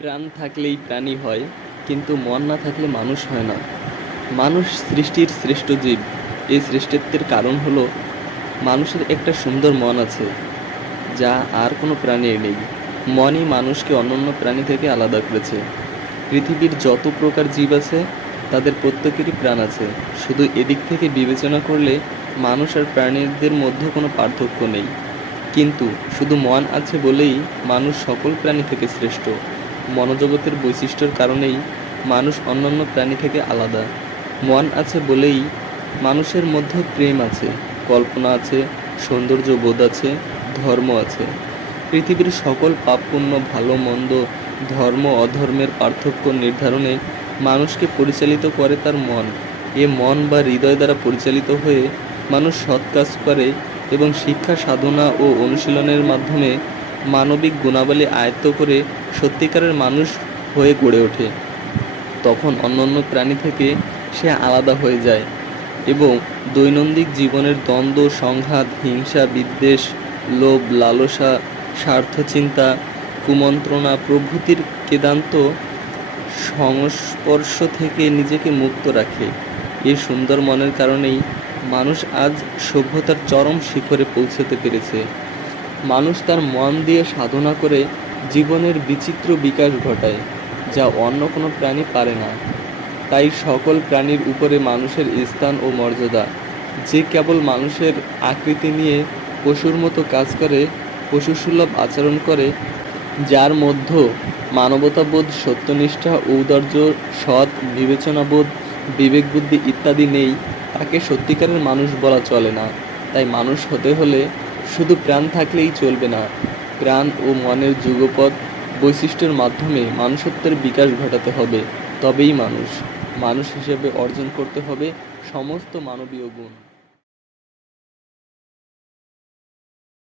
প্রাণ থাকলেই প্রাণী হয়, কিন্তু মন না থাকলে মানুষ হয় না। মানুষ সৃষ্টির শ্রেষ্ঠ জীব। এই শ্রেষ্ঠত্বের কারণ হলো মানুষের একটা সুন্দর মন আছে, যা আর কোনো প্রাণীর নেই। মনই মানুষকে অন্যান্য প্রাণী থেকে আলাদা করেছে। পৃথিবীর যত প্রকার জীব আছে তাদের প্রত্যেকেরই প্রাণ আছে। শুধু এদিক থেকে বিবেচনা করলে মানুষ আর প্রাণীদের মধ্যে কোনো পার্থক্য নেই। কিন্তু শুধু মন আছে বলেই মানুষ সকল প্রাণী থেকে শ্রেষ্ঠ। মনোজগতের বৈশিষ্ট্যের কারণেই মানুষ অন্যান্য প্রাণী থেকে আলাদা। মন আছে বলেই মানুষের মধ্যে প্রেম আছে, কল্পনা আছে, সৌন্দর্য বোধ আছে, ধর্ম আছে। পৃথিবীর সকল পাপ পুণ্য, ভালো মন্দ, ধর্ম অধর্মের পার্থক্য নির্ধারণে মানুষকে পরিচালিত করে তার মন। এ মন বা হৃদয় দ্বারা পরিচালিত হয়ে মানুষ সৎ কাজ করে এবং শিক্ষা, সাধনা ও অনুশীলনের মাধ্যমে মানবিক গুণাবলী আয়ত্ত করে সত্যিকারের মানুষ হয়ে গড়ে ওঠে। তখন অন্যান্য প্রাণী থেকে সে আলাদা হয়ে যায় এবং দৈনন্দিন জীবনের দ্বন্দ্ব, সংঘাত, হিংসা, বিদ্বেষ, লোভ, লালসা, স্বার্থচিন্তা, কুমন্ত্রণা প্রভৃতির কেদান্ত সংস্পর্শ থেকে নিজেকে মুক্ত রাখে। এই সুন্দর মনের কারণেই মানুষ আজ সভ্যতার চরম শিখরে পৌঁছতে পেরেছে। মানুষ তার মন দিয়ে সাধনা করে জীবনের বিচিত্র বিকাশ ঘটায়, যা অন্য কোনো প্রাণী পারে না। তাই সকল প্রাণীর উপরে মানুষের স্থান ও মর্যাদা। যে কেবল মানুষের আকৃতি নিয়ে পশুর মতো কাজ করে, পশুসুলভ আচরণ করে, যার মধ্যে মানবতাবোধ, সত্যনিষ্ঠা, ঔদার্য, সৎ বিবেচনাবোধ, বিবেকবুদ্ধি ইত্যাদি নেই, তাকে সত্যিকারের মানুষ বলা চলে না। তাই মানুষ হতে হলে শুধু প্রাণ থাকলেই চলবে না। প্রাণ ও মনের যুগপৎ বৈশিষ্ট্যের মাধ্যমে মানুষত্বের বিকাশ ঘটাতে হবে। তবেই মানুষ হিসেবে অর্জন করতে হবে সমস্ত মানবীয় গুণ।